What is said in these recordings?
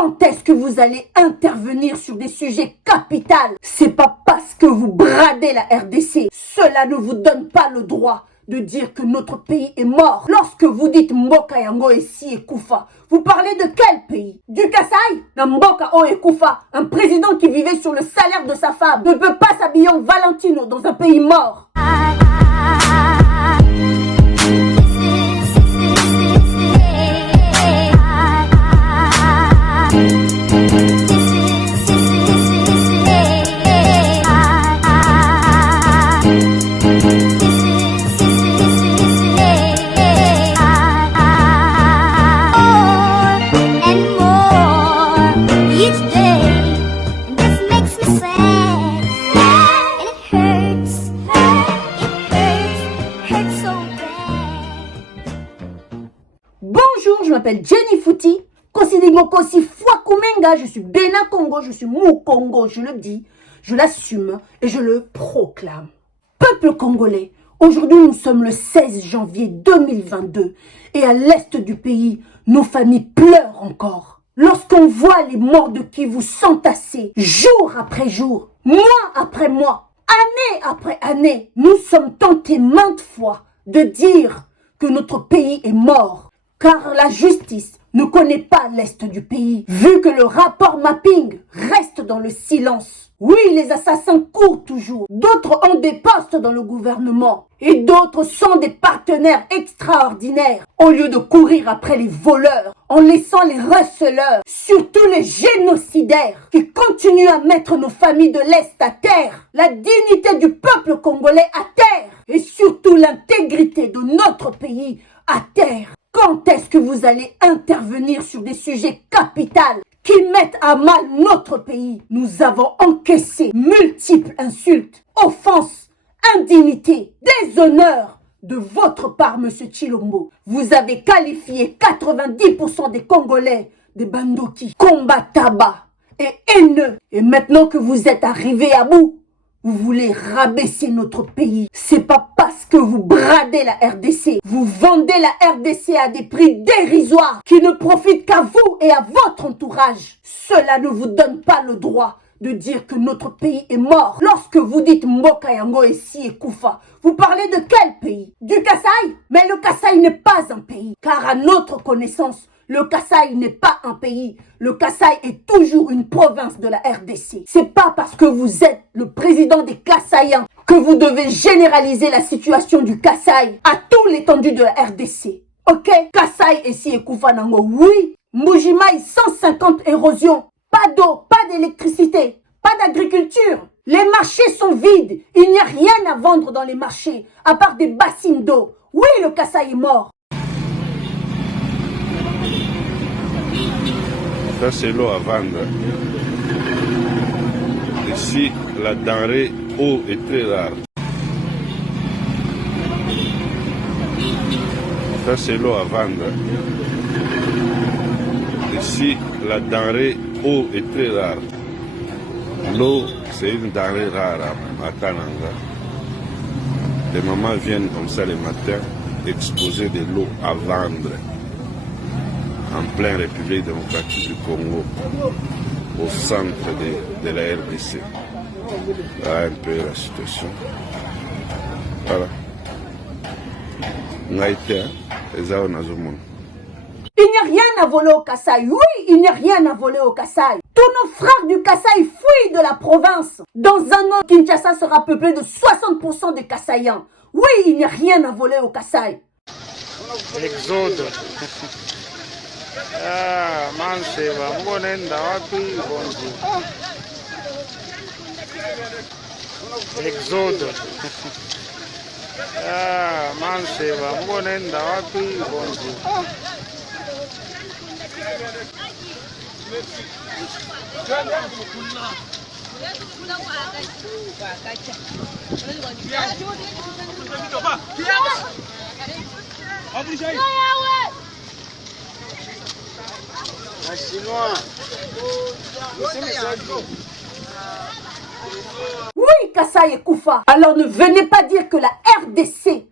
Quand est-ce que vous allez intervenir sur des sujets capitaux? C'est pas parce que vous bradez la RDC. Cela ne vous donne pas le droit de dire que notre pays est mort. Lorsque vous dites Mboka Yango Essi et Koufa, vous parlez de quel pays? Du Kasaï? Na Mboka O et Koufa, un président qui vivait sur le salaire de sa femme, ne peut pas s'habiller en Valentino dans un pays mort. Bonjour, je m'appelle Jenny Fouti, Kosidimokosi Fwakumenga, je suis Bénin Congo, je suis Mou Congo, je le dis, je l'assume et je le proclame. Peuple congolais, aujourd'hui nous sommes le 16 janvier 2022 et à l'est du pays, nos familles pleurent encore. Lorsqu'on voit les morts de Kivu s'entasser, jour après jour, mois après mois, année après année, nous sommes tentés maintes fois de dire que notre pays est mort. Car la justice ne connaît pas l'est du pays, vu que le rapport mapping reste dans le silence. Oui, les assassins courent toujours. D'autres ont des postes dans le gouvernement. Et d'autres sont des partenaires extraordinaires. Au lieu de courir après les voleurs, en laissant les receleurs, surtout les génocidaires, qui continuent à mettre nos familles de l'Est à terre, la dignité du peuple congolais à terre, et surtout l'intégrité de notre pays à terre. Quand est-ce que vous allez intervenir sur des sujets capitaux qui mettent à mal notre pays? Nous avons encaissé multiples insultes, offenses, indignités, déshonneurs de votre part, Monsieur Tshilombo. Vous avez qualifié 90% des Congolais des bandoki, combattants et haineux. Et maintenant que vous êtes arrivés à bout, vous voulez rabaisser notre pays. C'est pas parce que vous bradez la RDC. Vous vendez la RDC à des prix dérisoires qui ne profitent qu'à vous et à votre entourage. Cela ne vous donne pas le droit de dire que notre pays est mort. Lorsque vous dites Mboka Yango Essi et Koufa, vous parlez de quel pays? Du Kasaï? Mais le Kasaï n'est pas un pays. Car à notre connaissance, le Kasaï n'est pas un pays. Le Kasaï est toujours une province de la RDC. C'est pas parce que vous êtes le président des Kasaïens que vous devez généraliser la situation du Kasaï à tout l'étendue de la RDC. Ok? Kasaï Essi et Koufa Nango, oui. Mbujimaï, 150 érosions. Pas d'eau, pas d'électricité, pas d'agriculture. Les marchés sont vides. Il n'y a rien à vendre dans les marchés, à part des bassines d'eau. Oui, le Kasaï est mort. Ça, c'est l'eau à vendre. Ici, la denrée eau est très rare. Ça, c'est l'eau à vendre. Ici, la denrée eau est très rare. L'eau, c'est une denrée rare à Kananga. Les mamans viennent comme ça le matin exposer de l'eau à vendre. En pleine République démocratique du Congo, au centre de la RDC. Voilà un peu la situation. Voilà. On a été, les a on Il n'y a rien à voler au Kasaï. Oui, il n'y a rien à voler au Kasaï. Tous nos frères du Kasaï fuient de la province. Dans un an, Kinshasa sera peuplé de 60% des Kasaïens. Oui, il n'y a rien à voler au Kasaï. Exode. Ah, Manseva, Mbonenda, wapi, bonjour. Exode. Ah, Manseva, Mbonenda, wapi, bonjour. Oui, Kasaï et Koufa. Alors ne venez pas dire que la RDC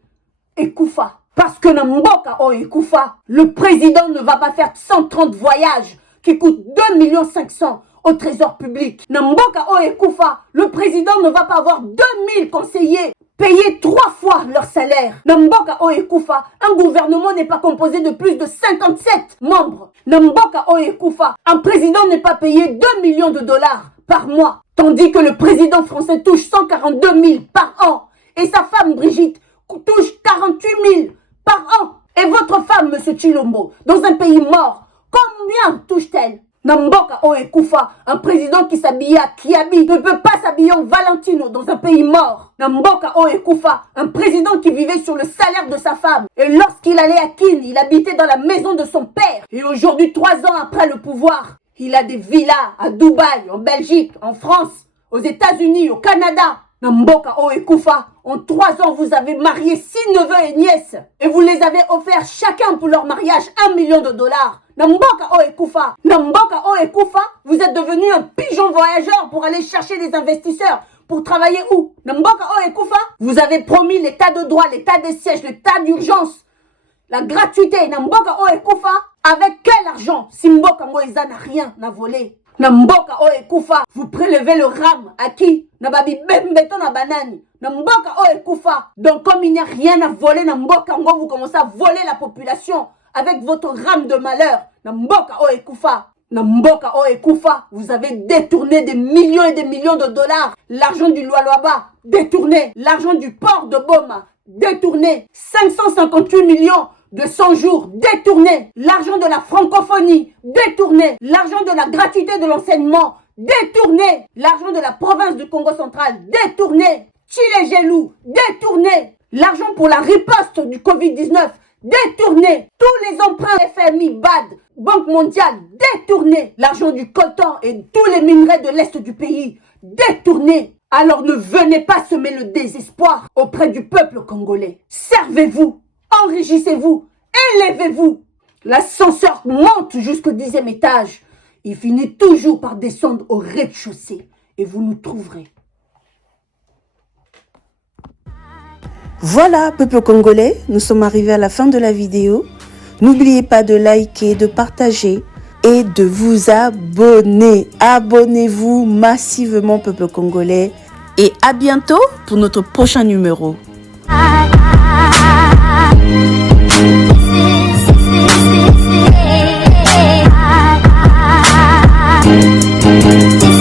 est Koufa. Parce que Namboka o est Koufa. Le président ne va pas faire 130 voyages qui coûte 2,5 millions au trésor public. Namboka Oekufa, le président ne va pas avoir 2000 conseillers payer 3 fois leur salaire. Namboka Oekufa, un gouvernement n'est pas composé de plus de 57 membres. Namboka Oekufa, un président n'est pas payé 2 millions de dollars par mois, tandis que le président français touche 142 000 par an et sa femme Brigitte touche 48 000 par an. Et votre femme, monsieur Chilombo, dans un pays mort, combien touche-t-elle? Namboka Oekufa, un président qui s'habillait à Kiabi, ne peut pas s'habiller en Valentino dans un pays mort. Namboka Oekufa, un président qui vivait sur le salaire de sa femme. Et lorsqu'il allait à Kin, il habitait dans la maison de son père. Et aujourd'hui, 3 ans après le pouvoir, il a des villas à Dubaï, en Belgique, en France, aux États-Unis, au Canada. Namboka Oekufa, en 3 ans, vous avez marié 6 neveux et nièces. Et vous les avez offerts chacun pour leur mariage 1 million de dollars. Namboka Oekufa, vous êtes devenu un pigeon voyageur pour aller chercher des investisseurs. Pour travailler où? Namboka Oekufa, vous avez promis l'état de droit, l'état des sièges, l'état d'urgence, la gratuité. Namboka Oekufa, avec quel argent? Simboka Moïsa n'a rien à voler. Namboka Oekufa, vous prélevez le RAM à qui? Nababi Bembeto na banani. Namboka Oekufa, donc comme il n'y a rien à voler, Namboka Ngo, vous commencez à voler la population avec votre rame de malheur. Namboka Oekufa. Namboka Oekufa, vous avez détourné des millions et des millions de dollars. L'argent du Lualaba, détourné. L'argent du port de Boma, détourné. 558 millions de 100 jours, détourné. L'argent de la francophonie, détourné. L'argent de la gratuité de l'enseignement, détourné. L'argent de la province du Congo central, détourné. Chile Gelou, détourné. L'argent pour la riposte du Covid-19, détourné. Tous les emprunts FMI, BAD, Banque mondiale, détourné. L'argent du coltan et tous les minerais de l'Est du pays, détourné. Alors ne venez pas semer le désespoir auprès du peuple congolais. Servez-vous, enrichissez-vous, élevez-vous. L'ascenseur monte jusqu'au 10e étage. Il finit toujours par descendre au rez-de-chaussée. Et vous nous trouverez. Voilà, peuple congolais, nous sommes arrivés à la fin de la vidéo. N'oubliez pas de liker, de partager et de vous abonner. Abonnez-vous massivement, peuple congolais. Et à bientôt pour notre prochain numéro. This